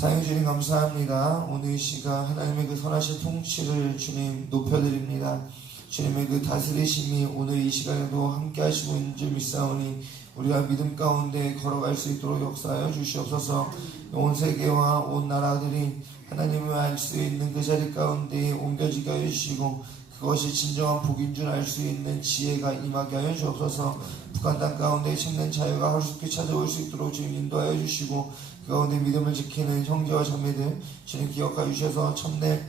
사랑해 주님 감사합니다. 오늘 이 시간 하나님의 그 선하신 통치를 주님 높여드립니다. 주님의 그 다스리심이 오늘 이 시간에도 함께 하시고 있는 줄 믿사오니 우리가 믿음 가운데 걸어갈 수 있도록 역사하여 주시옵소서. 온 세계와 온 나라들이 하나님을 알 수 있는 그 자리 가운데 옮겨지게 하여 주시고 그것이 진정한 복인 줄 알 수 있는 지혜가 임하게 하여 주옵소서. 북한 땅 가운데 참된 자유가 하루속히 찾아올 수 있도록 주님 인도하여 주시고 그 가운데 믿음을 지키는 형제와 자매들 주님 기억하여 주셔서 참된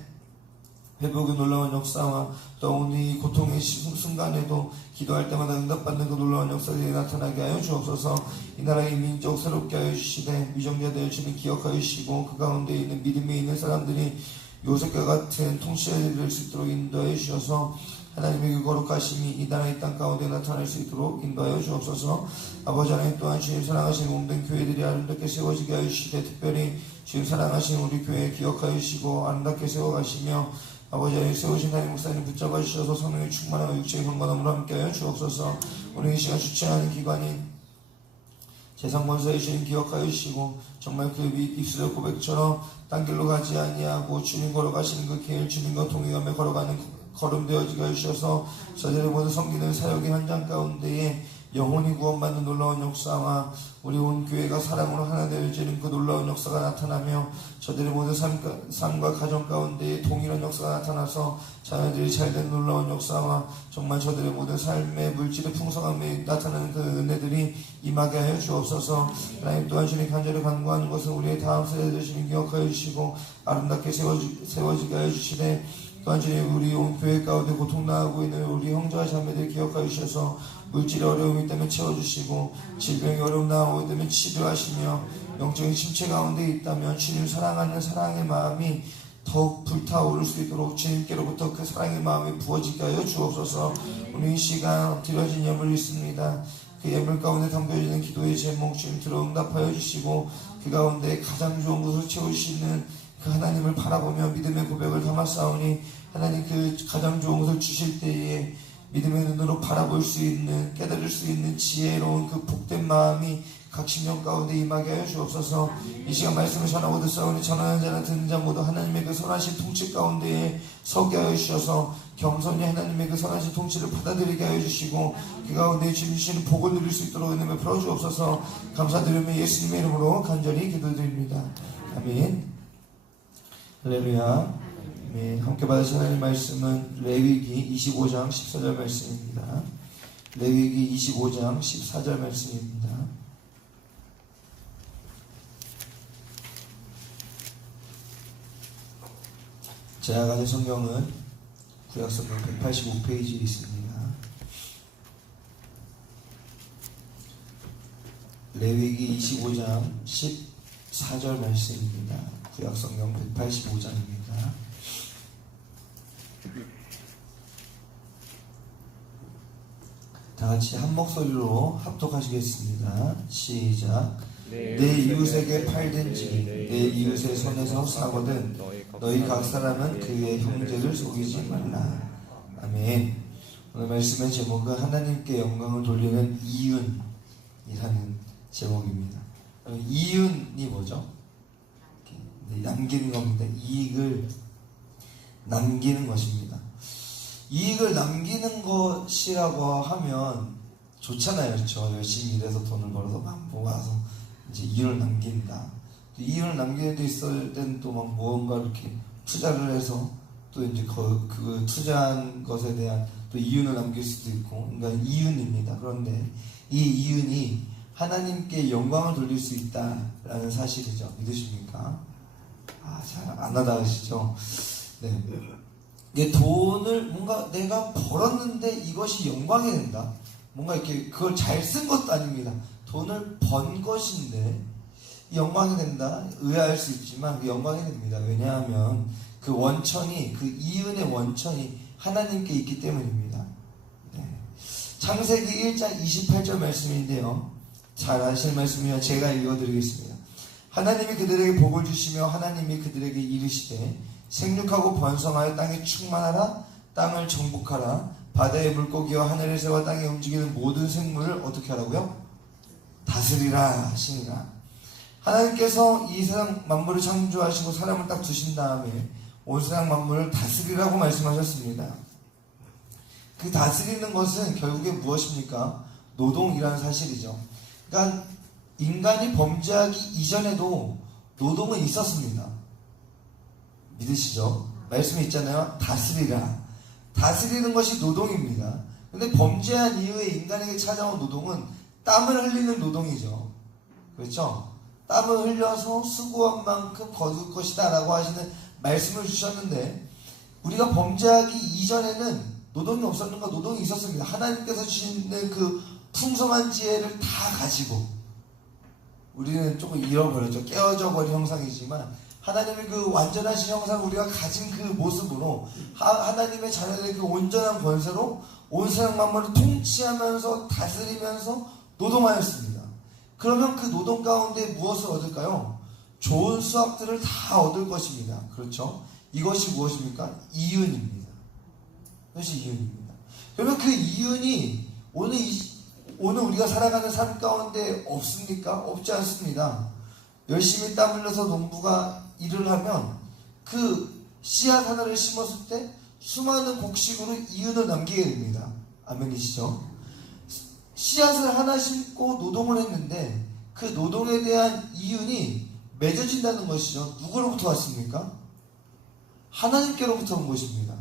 회복의 놀라운 역사와 또 오늘 이 고통의 순간에도 기도할 때마다 응답받는 그 놀라운 역사들이 나타나게 하여 주옵소서. 이 나라의 민족 새롭게 하여 주시되 위정자들 주님 기억하여 주시고 그 가운데 있는 믿음이 있는 사람들이 요셉과 같은 통치자들이 될 수 있도록 인도하여 주셔서 하나님의 그 거룩하심이 이 나라의 땅 가운데 나타날 수 있도록 인도하여 주옵소서. 아버지 하나님 또한 주님 사랑하시는 몸된 교회들이 아름답게 세워지게 하여 주시되 특별히 주님 사랑하시는 우리 교회 기억하여 주시고 아름답게 세워가시며 아버지 하나님 세우신 하나님 목사님 붙잡아 주셔서 성령의 충만하고 육체의 건강함으로 함께하여 주옵소서. 오늘 이 시간 주최하는 기관인 재상권사의 주님 기억하여 주시고 정말 그 입술의 고백처럼 딴 길로 가지 아니하고 주님 걸어가시는 그 길 주님과 동행하며 걸어가는 걸음 되어지게 하셔서 저들의 모든 섬기는 사역의 현장 가운데에 영혼이 구원받는 놀라운 역사와 우리 온 교회가 사랑으로 하나 되어지는 그 놀라운 역사가 나타나며 저들의 모든 삶과 가정 가운데 동일한 역사가 나타나서 자녀들이 잘된 놀라운 역사와 정말 저들의 모든 삶의 물질의 풍성함에 나타나는 그 은혜들이 임하게 하여 주옵소서. 하나님 또한 주님 간절히 간구하는 것은 우리의 다음 세대들 주님 기억하여 주시고 아름답게 세워지게 하여 주시되 또한 주님 우리 온 교회 가운데 고통당하고 있는 우리 형제와 자매들 기억하여 주셔서 물질의 어려움이 있다면 채워주시고 질병의 어려움 나오고 있다면 치료하시며 영적인 침체 가운데 있다면 주님 사랑하는 사랑의 마음이 더욱 불타오를 수 있도록 주님께로부터 그 사랑의 마음이 부어지게 하여 주옵소서. 오늘 이 시간 드려진 예물이 있습니다. 그 예물 가운데 담겨지는 기도의 제목 주님 들어 응답하여 주시고 그 가운데 가장 좋은 것을 채우시는 그 하나님을 바라보며 믿음의 고백을 담았사오니 하나님 그 가장 좋은 것을 주실 때에 믿음의 눈으로 바라볼 수 있는 깨달을 수 있는 지혜로운 그 복된 마음이 각 심령 가운데 임하게 하여 주옵소서. 이 시간 말씀을 전하고 듣사오니 전하는 자나 듣는 자 모두 하나님의 그 선하신 통치 가운데에 서게 하여 주셔서 겸손히 하나님의 그 선하신 통치를 받아들이게 하여 주시고 그 가운데 주시는 복을 누릴 수 있도록 은혜를 풀어 주옵소서. 감사드리며 예수님의 이름으로 간절히 기도드립니다. 아멘. 할렐루야. 네, 함께 받으신 하나님 말씀은 레위기 25장 14절 말씀입니다. 레위기 25장 14절 말씀입니다. 제가 가진 성경은 구약성경 185페이지에 있습니다. 레위기 25장 14절 말씀입니다. 구약성경 185장입니다. 다같이 한 목소리로 합독하시겠습니다. 시작. 내 이웃에게 팔든지 내 이웃의 손에서 사거든 너희 각 사람은 그의 형제를 속이지 말라. 아멘. 오늘 말씀의 제목은 하나님께 영광을 돌리는 이윤이라는 제목입니다. 이윤이 뭐죠? 남기는 겁니다. 이익을 남기는 것입니다. 이익을 남기는 것이라고 하면 좋잖아요. 그렇죠? 열심히 일해서 돈을 벌어서 막 모아서 이제 이윤을 남긴다. 이윤을 남기는 데 있을 때는 또 막 무언가 이렇게 투자를 해서 또 이제 그 투자한 것에 대한 또 이윤을 남길 수도 있고, 그러니까 이윤입니다. 그런데 이 이윤이 하나님께 영광을 돌릴 수 있다라는 사실이죠. 믿으십니까? 잘 안 하시죠? 네. 돈을 뭔가 내가 벌었는데 이것이 영광이 된다. 뭔가 이렇게 그걸 잘 쓴 것도 아닙니다. 돈을 번 것인데 영광이 된다. 의아할 수 있지만 그 영광이 됩니다. 왜냐하면 그 원천이, 그 이윤의 원천이 하나님께 있기 때문입니다. 네. 창세기 1장 28절 말씀인데요. 잘 아실 말씀이요. 제가 읽어드리겠습니다. 하나님이 그들에게 복을 주시며 하나님이 그들에게 이르시되 생육하고 번성하여 땅에 충만하라. 땅을 정복하라. 바다의 물고기와 하늘의 새와 땅에 움직이는 모든 생물을 어떻게 하라고요? 다스리라 하시니라. 하나님께서 이 세상 만물을 창조하시고 사람을 딱 두신 다음에 온 세상 만물을 다스리라고 말씀하셨습니다. 그 다스리는 것은 결국에 무엇입니까? 노동이라는 사실이죠. 그러니까 인간이 범죄하기 이전에도 노동은 있었습니다. 믿으시죠? 말씀에 있잖아요. 다스리라. 다스리는 것이 노동입니다. 근데 범죄한 이후에 인간에게 찾아온 노동은 땀을 흘리는 노동이죠. 그렇죠? 땀을 흘려서 수고한 만큼 거둘 것이다 라고 하시는 말씀을 주셨는데, 우리가 범죄하기 이전에는 노동이 없었는가? 노동이 있었습니다. 하나님께서 주시는 그 풍성한 지혜를 다 가지고, 우리는 조금 잃어버렸죠. 깨어져 버린 형상이지만 하나님의 그 완전하신 형상을 우리가 가진 그 모습으로 하나님의 자녀들의 그 온전한 권세로 온 세상 만물을 통치하면서 다스리면서 노동하였습니다. 그러면 그 노동 가운데 무엇을 얻을까요? 좋은 수확들을 다 얻을 것입니다. 그렇죠? 이것이 무엇입니까? 이윤입니다. 이것이 이윤입니다. 그러면 그 이윤이 오늘 우리가 살아가는 삶 가운데 없습니까? 없지 않습니다. 열심히 땀 흘려서 농부가 일을 하면 그 씨앗 하나를 심었을 때 수많은 곡식으로 이윤을 남기게 됩니다. 아멘이시죠? 씨앗을 하나 심고 노동을 했는데 그 노동에 대한 이윤이 맺어진다는 것이죠. 누구로부터 왔습니까? 하나님께로부터 온 것입니다.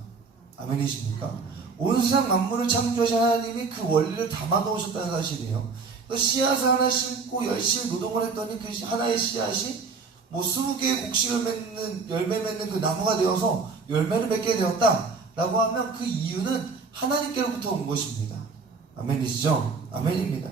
아멘이십니까? 온 세상 만물을 창조하신 하나님이 그 원리를 담아 놓으셨다는 사실이에요. 씨앗을 하나 심고 열심히 노동을 했더니 그 하나의 씨앗이 뭐 20개의 곡식을 맺는, 열매 맺는 그 나무가 되어서 열매를 맺게 되었다라고 하면 그 이유는 하나님께로부터 온 것입니다. 아멘이시죠? 아멘입니다.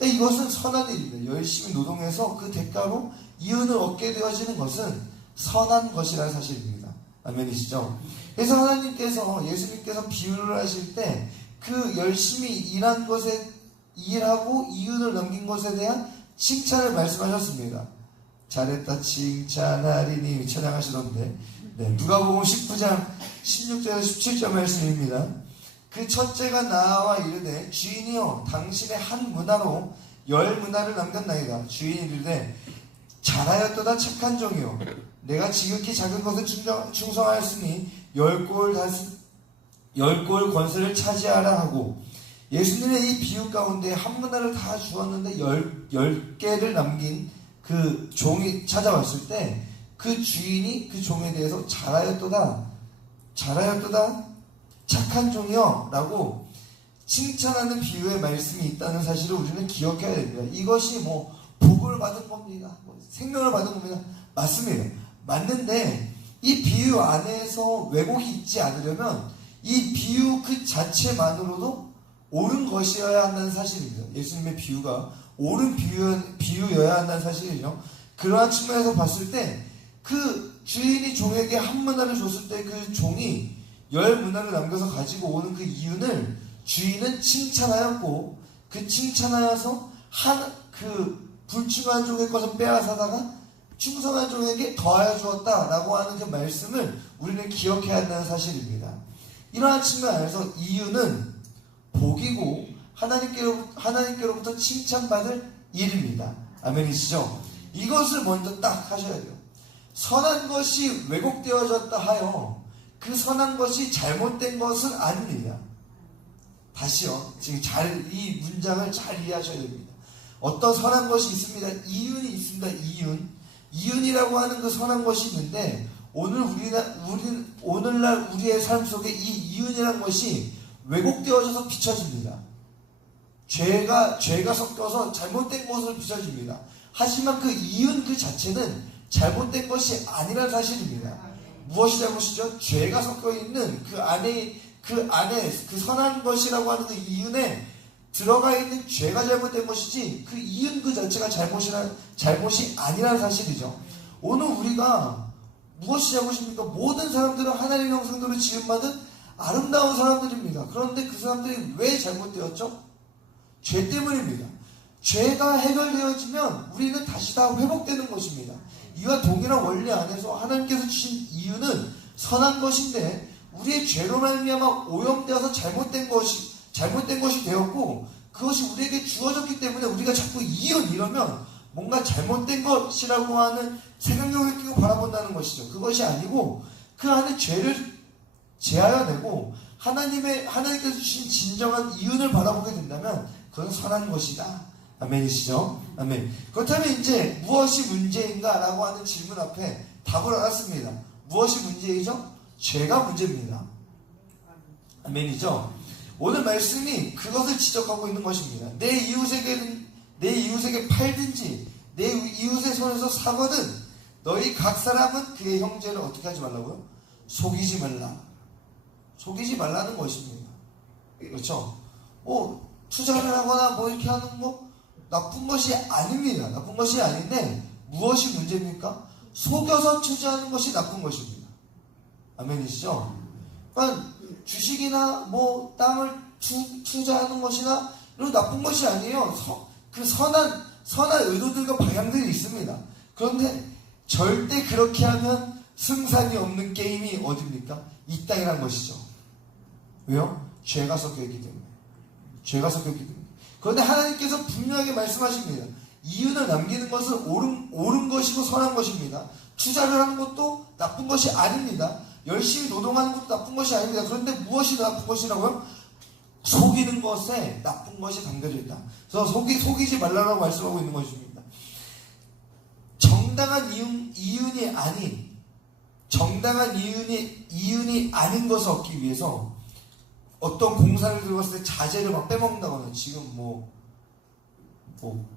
이것은 선한 일입니다. 열심히 노동해서 그 대가로 이윤을 얻게 되어지는 것은 선한 것이라는 사실입니다. 아멘이시죠? 그래서 하나님께서, 예수님께서 비유를 하실 때 그 열심히 일한 것에, 일하고 이윤을 넘긴 것에 대한 칭찬을 말씀하셨습니다. 잘했다 칭찬하리니 찬양하시던데, 누가복음 19장 16절에서 17절 말씀입니다. 그 첫째가 나와 이르되 주인이여 당신의 한 문화로 10문화를 남겼나이다. 주인이 이르되 잘하였도다 착한 종이요 내가 지극히 작은 것을 충성하였으니 10골 권세를 차지하라 하고, 예수님의 이 비유 가운데 한 문화를 다 주었는데 10개를 남긴 그 종이 찾아왔을 때 그 주인이 그 종에 대해서 잘하였도다 착한 종이여 라고 칭찬하는 비유의 말씀이 있다는 사실을 우리는 기억해야 됩니다. 이것이 뭐 복을 받은 겁니다, 생명을 받은 겁니다. 맞습니다. 맞는데 이 비유 안에서 왜곡이 있지 않으려면 이 비유 그 자체만으로도 옳은 것이어야 한다는 사실입니다. 예수님의 비유가 옳은 비유여야 한다는 사실이죠. 그러한 측면에서 봤을 때 그 주인이 종에게 한 문화를 줬을 때 그 종이 10문화를 남겨서 가지고 오는 그 이윤을 주인은 칭찬하였고, 그 칭찬하여서 그 불충한 종의 것을 빼앗아다가 충성한 종에게 더하여 주었다라고 하는 그 말씀을 우리는 기억해야 한다는 사실입니다. 이러한 측면 안에서 이윤은 복이고 하나님께로부터 칭찬받을 일입니다. 아멘이시죠? 이것을 먼저 딱 하셔야 돼요. 선한 것이 왜곡되어졌다 하여 그 선한 것이 잘못된 것은 아닙니다. 다시요. 지금 이 문장을 잘 이해하셔야 됩니다. 어떤 선한 것이 있습니다. 이윤이 있습니다. 이윤이라고 하는 그 선한 것이 있는데, 오늘날 우리의 삶 속에 이 이윤이라는 것이 왜곡되어져서 비춰집니다. 죄가 섞여서 잘못된 것으로 비춰집니다. 하지만 그 이윤 그 자체는 잘못된 것이 아니라는 사실입니다. 무엇이 잘못이죠? 죄가 섞여 있는 그 안에 그 선한 것이라고 하는 그 이윤에 들어가 있는 죄가 잘못된 것이지 그 이윤 그 자체가 잘못이 아니라는 사실이죠. 오늘 우리가 무엇이 잘못입니까? 모든 사람들은 하나님의 형상대로 지음받은 아름다운 사람들입니다. 그런데 그 사람들이 왜 잘못되었죠? 죄 때문입니다. 죄가 해결되어지면 우리는 다시 다 회복되는 것입니다. 이와 동일한 원리 안에서 하나님께서 주신 이유는 선한 것인데, 우리의 죄로 말미암아 오염되어서 잘못된 것이 되었고, 그것이 우리에게 주어졌기 때문에 우리가 자꾸 이러면 뭔가 잘못된 것이라고 하는 생각력을 끼고 바라본다는 것이죠. 그것이 아니고 그 안에 죄를 제하여내고 하나님께서 주신 진정한 이윤을 바라보게 된다면 그건 선한 것이다. 아멘이시죠? 아멘. 그렇다면 이제 무엇이 문제인가? 라고 하는 질문 앞에 답을 알았습니다. 무엇이 문제이죠? 죄가 문제입니다. 아멘이죠? 오늘 말씀이 그것을 지적하고 있는 것입니다. 내 이웃에게 팔든지 내 이웃의 손에서 사거든 너희 각 사람은 그의 형제를 어떻게 하지 말라고요? 속이지 말라. 속이지 말라는 것입니다. 그렇죠? 투자를 하거나 뭐 이렇게 하는 거 나쁜 것이 아닙니다. 나쁜 것이 아닌데 무엇이 문제입니까? 속여서 투자하는 것이 나쁜 것입니다. 아멘이시죠? 그러니까 주식이나 뭐 땅을 투자하는 것이나 이런 나쁜 것이 아니에요. 그 선한 의도들과 방향들이 있습니다. 그런데 절대 그렇게 하면 승산이 없는 게임이 어딥니까? 이 땅이란 것이죠. 왜요? 죄가 섞여있기 때문에. 죄가 섞여있기 때문에. 그런데 하나님께서 분명하게 말씀하십니다. 이윤을 남기는 것은 옳은 것이고 선한 것입니다. 투자를 하는 것도 나쁜 것이 아닙니다. 열심히 노동하는 것도 나쁜 것이 아닙니다. 그런데 무엇이 나쁜 것이라고요? 속이는 것에 나쁜 것이 담겨져 있다. 그래서 속이지 말라고 말씀하고 있는 것입니다. 정당한 이윤이 아닌 것을 얻기 위해서 어떤 공사를 들어갔을 때 자재를 막 빼먹는다거나 지금 뭐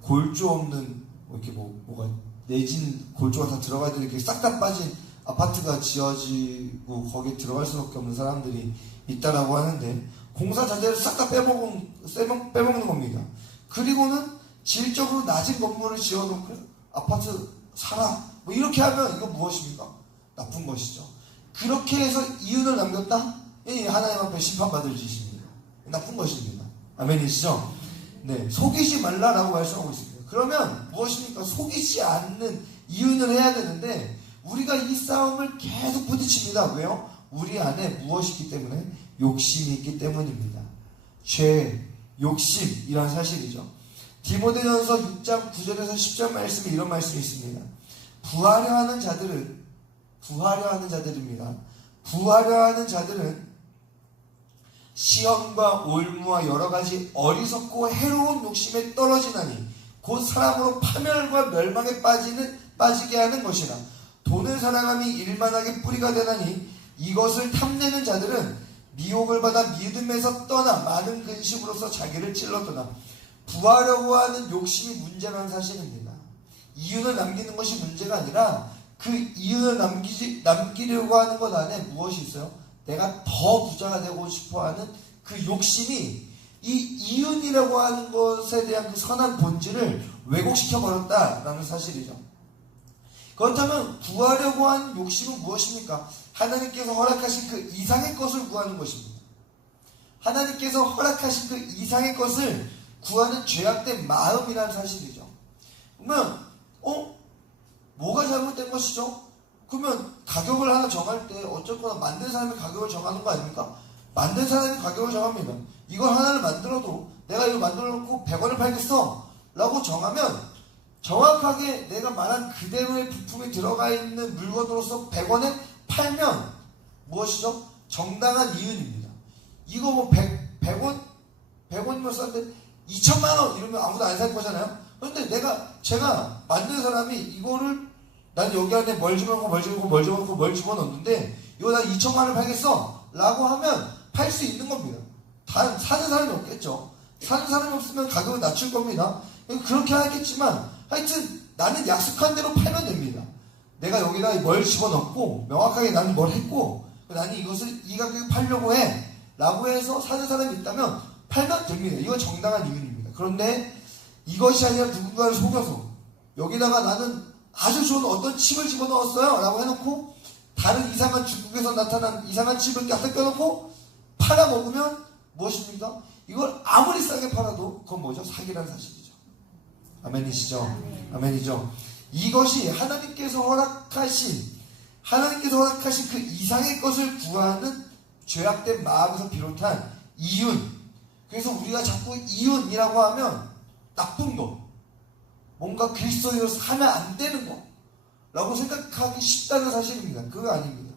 골조 없는 이렇게 뭐가 내진 골조가 다 들어가야 되는데 싹 다 빠진 아파트가 지어지고 거기에 들어갈 수밖에 없는 사람들이 있다라고 하는데 공사 자재를 싹 다 빼먹는 겁니다. 그리고는 질적으로 낮은 건물을 지어놓고 아파트 사라 뭐 이렇게 하면 이거 무엇입니까? 나쁜 것이죠. 그렇게 해서 이윤을 남겼다? 하나님 앞에 심판받을 짓입니다. 나쁜 것입니다. 아멘이시죠? 네, 속이지 말라라고 말씀하고 있습니다. 그러면 무엇입니까? 속이지 않는 이윤을 해야 되는데 우리가 이 싸움을 계속 부딪힙니다. 왜요? 우리 안에 무엇이 있기 때문에? 욕심이 있기 때문입니다. 죄, 욕심이란 사실이죠. 디모데전서 6장 9절에서 10절 말씀에 이런 말씀이 있습니다. 부하려 하는 자들입니다. 부하려 하는 자들은 시험과 올무와 여러가지 어리석고 해로운 욕심에 떨어지나니 곧 사람으로 파멸과 멸망에 빠지게 하는 것이라. 돈을 사랑함이 일만하게 뿌리가 되나니 이것을 탐내는 자들은 미혹을 받아 믿음에서 떠나 많은 근심으로써 자기를 찔렀더라. 부하려고 하는 욕심이 문제라는 사실입니다. 이윤을 남기는 것이 문제가 아니라 그 이윤을 남기려고 하는 것 안에 무엇이 있어요? 내가 더 부자가 되고 싶어하는 그 욕심이 이 이윤이라고 하는 것에 대한 그 선한 본질을 왜곡시켜버렸다라는 사실이죠. 그렇다면 구하려고 하는 욕심은 무엇입니까? 하나님께서 허락하신 그 이상의 것을 구하는 것입니다. 하나님께서 허락하신 그 이상의 것을 구하는 죄악된 마음이라는 사실이죠. 그러면 뭐가 잘못된 것이죠? 그러면 가격을 하나 정할 때 어쨌거나 만든 사람이 가격을 정하는 거 아닙니까? 만든 사람이 가격을 정합니다. 이걸 하나를 만들어도 내가 이거 만들어 놓고 100원을 팔겠어 라고 정하면 정확하게 내가 말한 그대로의 부품이 들어가 있는 물건으로서 100원에 팔면 무엇이죠? 정당한 이윤입니다. 이거 뭐 100원이면 싼데 2천만원 이러면 아무도 안 살 거잖아요. 그런데 제가 만든 사람이 이거를 난 여기 안에 뭘 집어넣는데 이거 나 2천만원 팔겠어 라고 하면 팔 수 있는 겁니다. 단 사는 사람이 없겠죠. 사는 사람이 없으면 가격을 낮출 겁니다. 그렇게 하겠지만 하여튼 나는 약속한 대로 팔면 됩니다. 내가 여기다 뭘 집어넣고 명확하게 나는 뭘 했고 나는 이것을 이 가격에 팔려고 해 라고 해서 사는 사람이 있다면 팔면 됩니다. 이건 정당한 이윤입니다. 그런데 이것이 아니라 누군가를 속여서 여기다가 나는 아주 좋은 어떤 칩을 집어넣었어요 라고 해놓고 다른 이상한 중국에서 나타난 이상한 칩을 갖다 껴놓고 팔아먹으면 무엇입니까? 이걸 아무리 싸게 팔아도 그건 뭐죠? 사기라는 사실이죠. 아멘이시죠? 아멘이죠. 이것이 하나님께서 허락하신 그 이상의 것을 구하는 죄악된 마음에서 비롯한 이윤. 그래서 우리가 자꾸 이윤이라고 하면 나쁜 거, 뭔가 그리스도인으로서 하면 안 되는 거 라고 생각하기 쉽다는 사실입니다. 그거 아닙니다.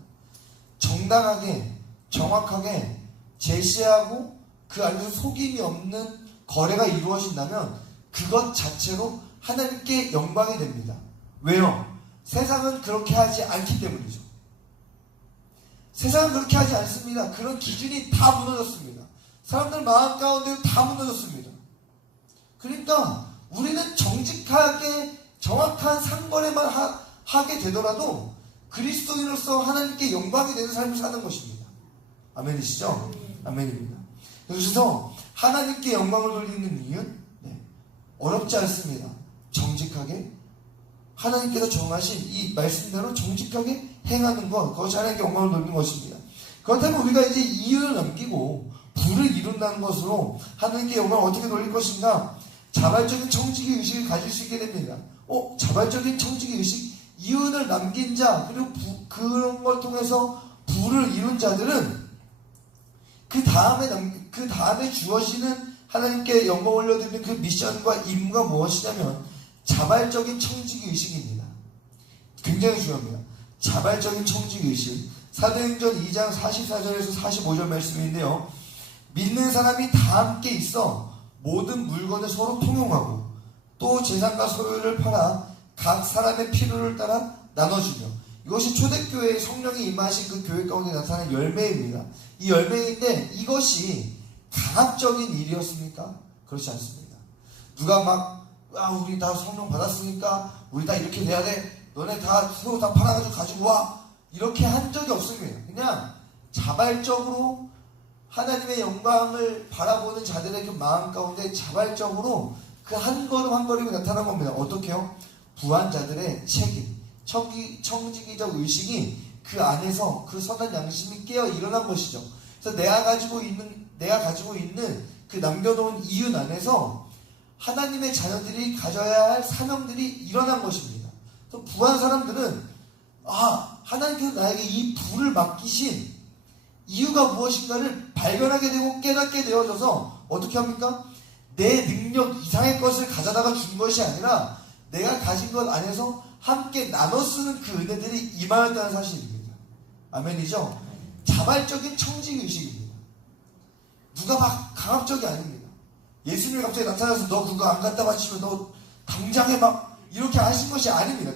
정당하게 정확하게 제시하고 그 안에서 속임이 없는 거래가 이루어진다면 그것 자체로 하나님께 영광이 됩니다. 왜요? 세상은 그렇게 하지 않기 때문이죠. 세상은 그렇게 하지 않습니다. 그런 기준이 다 무너졌습니다. 사람들 마음 가운데도 다 무너졌습니다. 그러니까 우리는 정직하게 정확한 상거래만 하게 되더라도 그리스도인으로서 하나님께 영광이 되는 삶을 사는 것입니다. 아멘이시죠? 아멘입니다. 그래서 하나님께 영광을 돌리는 이유는 어렵지 않습니다. 정직하게 하나님께서 정하신 이 말씀대로 정직하게 행하는 것, 그것이 하나님께 영광을 돌리는 것입니다. 그렇다면 우리가 이제 이유를 남기고 부를 이룬다는 것으로 하나님께 영광을 어떻게 돌릴 것인가? 자발적인 청지기 의식을 가질 수 있게 됩니다. 자발적인 청지기 의식, 이윤을 남긴 자, 그리고 그런 걸 통해서 부를 이룬 자들은 그 다음에 주어지는 하나님께 영광 올려드리는 그 미션과 임무가 무엇이냐면 자발적인 청지기 의식입니다. 굉장히 중요합니다. 자발적인 청지기 의식. 사도행전 2장 44절에서 45절 말씀인데요. 믿는 사람이 다 함께 있어 모든 물건을 서로 통용하고 또 재산과 소유를 팔아 각 사람의 필요를 따라 나눠주며, 이것이 초대교회의 성령이 임하신 그 교회 가운데 나타난 열매입니다. 이 열매인데 이것이 강압적인 일이었습니까? 그렇지 않습니다. 누가 막 우리 다 성령 받았으니까 우리 다 이렇게 돼야 돼, 너네 다 새우 다 팔아가지고 가지고 와, 이렇게 한 적이 없습니다. 그냥 자발적으로 하나님의 영광을 바라보는 자들의 그 마음 가운데 자발적으로 그 한 걸음 한 걸음이 나타난 겁니다. 어떻게요? 부한 자들의 책임, 청지기적 의식이 그 안에서 그 선한 양심이 깨어 일어난 것이죠. 그래서 내가 가지고 있는 그 남겨놓은 이윤 안에서 하나님의 자녀들이 가져야 할 사명들이 일어난 것입니다. 그래서 부한 사람들은 하나님께서 나에게 이 부를 맡기신 이유가 무엇인가를 발견하게 되고 깨닫게 되어져서 어떻게 합니까? 내 능력 이상의 것을 가져다가 준 것이 아니라 내가 가진 것 안에서 함께 나눠 쓰는 그 은혜들이 임하였다는 사실입니다. 아멘이죠? 자발적인 청지기 의식입니다. 누가 막 강압적이 아닙니다. 예수님이 갑자기 나타나서 너 그거 안 갖다 바치면 너 당장에 막 이렇게 하신 것이 아닙니다.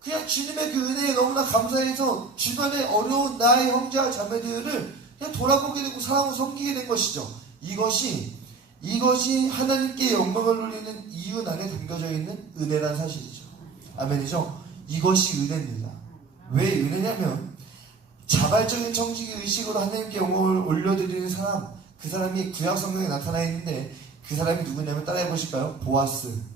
그냥 주님의 그 은혜에 너무나 감사해서 주변에 어려운 나의 형제와 자매들을 그냥 돌아보게 되고 사랑으로 섬기게 된 것이죠. 이것이 하나님께 영광을 돌리는 이유 안에 담겨져 있는 은혜라는 사실이죠. 아멘이죠? 이것이 은혜입니다. 왜 은혜냐면 자발적인 청지기 의식으로 하나님께 영광을 올려드리는 사람, 그 사람이 구약 성경에 나타나 있는데 그 사람이 누구냐면 따라해 보실까요? 보아스입니다.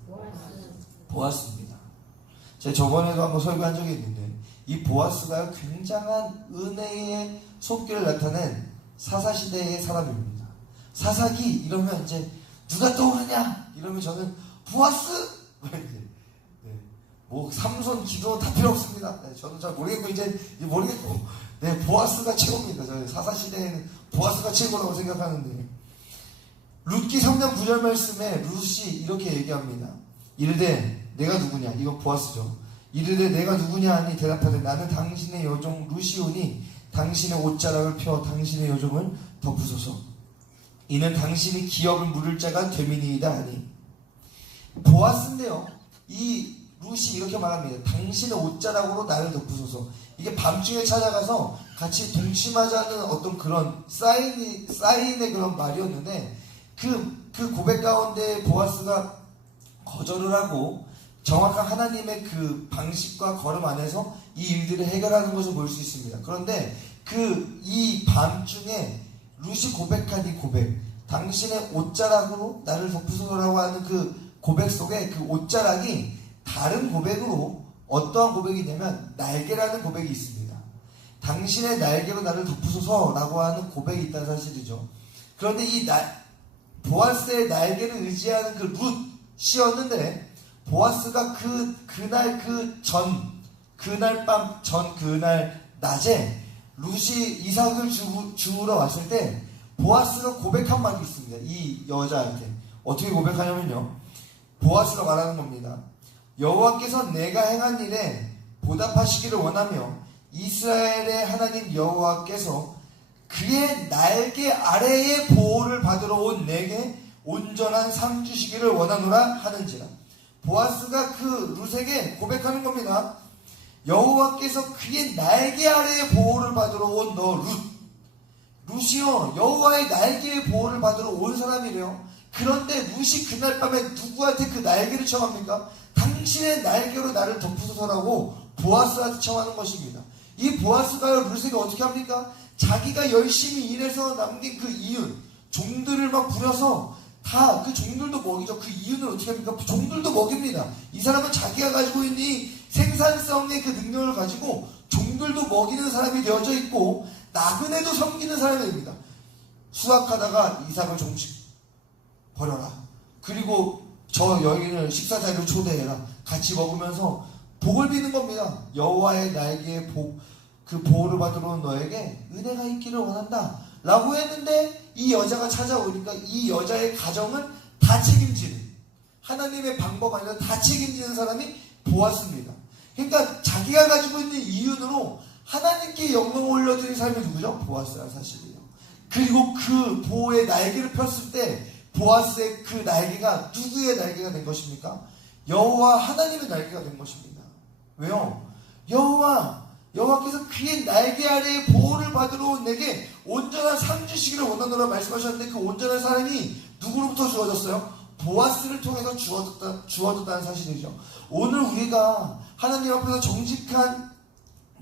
제가 저번에도 한번 설교한 적이 있는데 이 보아스가 굉장한 은혜의 손길을 나타낸 사사시대의 사람입니다. 사사기 이러면 이제 누가 떠오르냐 이러면 저는 보아스 뭐 삼손 기도 다 필요 없습니다. 저는 잘 모르겠고 이제 모르겠고 보아스가 최고입니다. 저는 사사시대에는 보아스가 최고라고 생각하는데, 룻기 3장 9절 말씀에 룻이 이렇게 얘기합니다. 이르되 내가 누구냐, 이거 보아스죠. 이르되 내가 누구냐 하니 대답하되 나는 당신의 여종 룻이오니 당신의 옷자락을 펴 당신의 여종을 덮으소서. 이는 당신이 기업을 물을 자가 되미니이다 하니. 보아스인데요, 이 룻이 이렇게 말합니다. 당신의 옷자락으로 나를 덮으소서. 이게 밤중에 찾아가서 같이 동침하자는 어떤 그런 사인의 그런 말이었는데 그 고백 가운데 보아스가 거절을 하고 정확한 하나님의 그 방식과 걸음 안에서 이 일들을 해결하는 것을 볼 수 있습니다. 그런데 이 밤중에 룻이 고백한 이 고백, 당신의 옷자락으로 나를 덮으소서라고 하는 그 고백 속에 그 옷자락이 다른 고백으로 어떠한 고백이냐면 날개라는 고백이 있습니다. 당신의 날개로 나를 덮으소서라고 하는 고백이 있다는 사실이죠. 그런데 이 보아스의 날개를 의지하는 그 룻이었는데 보아스가 그날 낮에 룻이 이삭을 주우러 왔을 때 보아스는 고백한 말이 있습니다. 이 여자한테 어떻게 고백하냐면요, 보아스가 말하는 겁니다. 여호와께서 내가 행한 일에 보답하시기를 원하며 이스라엘의 하나님 여호와께서 그의 날개 아래의 보호를 받으러 온 내게 온전한 삶 주시기를 원하노라 하는지라. 보아스가 그 룻에게 고백하는 겁니다. 여호와께서 그의 날개 아래의 보호를 받으러 온 너 룻이요, 여호와의 날개의 보호를 받으러 온 사람이래요. 그런데 룻이 그날 밤에 누구한테 그 날개를 청합니까? 당신의 날개로 나를 덮으소서라고 보아스한테 청하는 것입니다. 이 보아스가요, 룻에게 어떻게 합니까? 자기가 열심히 일해서 남긴 그 이윤, 종들을 막 부려서 다 그 종들도 먹이죠. 그 이윤을 어떻게 합니까? 종들도 먹입니다. 이 사람은 자기가 가지고 있는 이 생산성의 그 능력을 가지고 종들도 먹이는 사람이 되어져 있고 나그네도 섬기는 사람이 됩니다. 수확하다가 이삭을 종식 버려라. 그리고 저 여인을 식사 자리로 초대해라. 같이 먹으면서 복을 비는 겁니다. 여호와의 날개의 그 보호를 받으러 온 너에게 은혜가 있기를 원한다 라고 했는데, 이 여자가 찾아오니까 이 여자의 가정은 다 책임지는, 하나님의 방법 아니라 다 책임지는 사람이 보았습니다. 그러니까 자기가 가지고 있는 이윤으로 하나님께 영광을 올려드린 사람이 누구죠? 보아스라는 사실이에요. 그리고 그 보호의 날개를 폈을 때 보아스의 그 날개가 누구의 날개가 된 것입니까? 여호와 하나님의 날개가 된 것입니다. 왜요? 여호와께서 그의 날개 아래에 보호를 받으러 온 내게 온전한 삶 주시기를 원하노라 말씀하셨는데, 그 온전한 사람이 누구로부터 주어졌어요? 보아스를 통해서 주어졌다는 사실이죠. 오늘 우리가 하나님 앞에서 정직한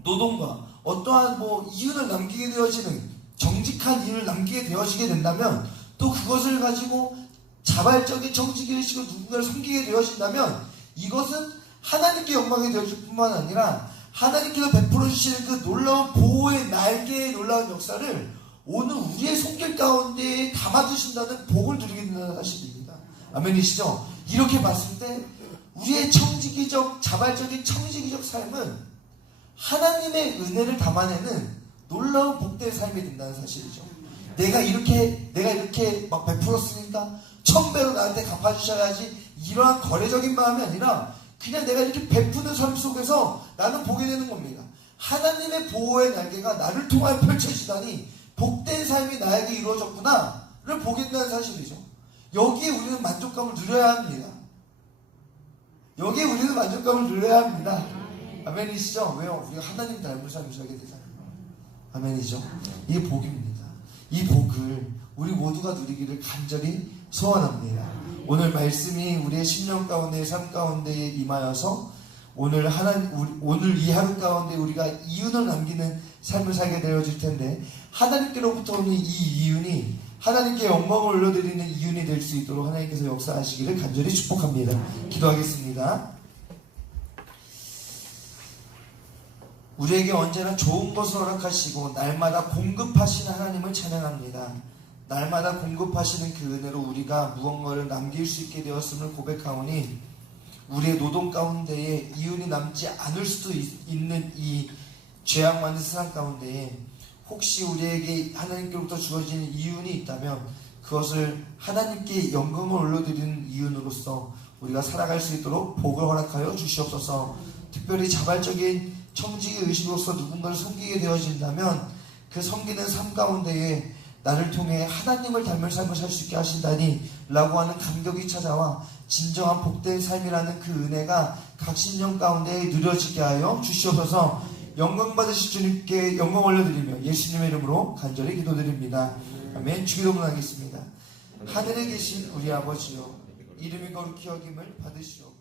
노동과 어떠한 이윤을 남기게 되어지는, 정직한 일을 남기게 되어지게 된다면, 또 그것을 가지고 자발적인 정직의식으로 누군가를 섬기게 되어진다면, 이것은 하나님께 영광이 되어질 뿐만 아니라 하나님께서 베풀어 주시는 그 놀라운 보호의 날개의 놀라운 역사를 오늘 우리의 손길 가운데 담아주신다는 복을 누리게 된다는 사실입니다. 아멘이시죠? 이렇게 봤을 때 우리의 청지기적, 자발적인 청지기적 삶은 하나님의 은혜를 담아내는 놀라운 복된 삶이 된다는 사실이죠. 내가 이렇게 막 베풀었으니까 1000배로 나한테 갚아주셔야지, 이러한 거래적인 마음이 아니라 그냥 내가 이렇게 베푸는 삶 속에서 나는 보게 되는 겁니다. 하나님의 보호의 날개가 나를 통하여 펼쳐지다니 복된 삶이 나에게 이루어졌구나를 보게 된다는 사실이죠. 여기에 우리는 만족감을 누려야 합니다. 여기에 우리는 만족감을 누려야 합니다. 아멘이시죠? 왜요? 우리가 하나님 닮은 삶을 살게 되잖아요. 아멘이죠? 이게 복입니다. 이 복을 우리 모두가 누리기를 간절히 소원합니다. 오늘 말씀이 우리의 심령 가운데, 삶 가운데에 임하여서 오늘 이 하루 가운데 우리가 이윤을 남기는 삶을 살게 되어질 텐데, 하나님께로부터 오는 이 이윤이 하나님께 영광을 올려드리는 이윤이 될 수 있도록 하나님께서 역사하시기를 간절히 축복합니다. 기도하겠습니다. 우리에게 언제나 좋은 것을 허락하시고 날마다 공급하시는 하나님을 찬양합니다. 날마다 공급하시는 그 은혜로 우리가 무언가를 남길 수 있게 되었음을 고백하오니, 우리의 노동 가운데에 이윤이 남지 않을 수도 있는 이 죄악 많은 세상 가운데에 혹시 우리에게 하나님께로부터 주어지는 이윤이 있다면 그것을 하나님께 영광을 올려드리는 이윤으로서 우리가 살아갈 수 있도록 복을 허락하여 주시옵소서. 특별히 자발적인 청지기 의식으로서 누군가를 섬기게 되어진다면 그 섬기는 삶 가운데에 나를 통해 하나님을 닮을 삶을 살 수 있게 하신다니 라고 하는 감격이 찾아와 진정한 복된 삶이라는 그 은혜가 각 심령 가운데 누려지게 하여 주시옵소서. 영광 받으실 주님께 영광 올려드리며 예수님의 이름으로 간절히 기도드립니다. 아멘. 주기도문 하겠습니다. 하늘에 계신 우리 아버지여, 이름이 거룩히 여김을 받으시옵소서.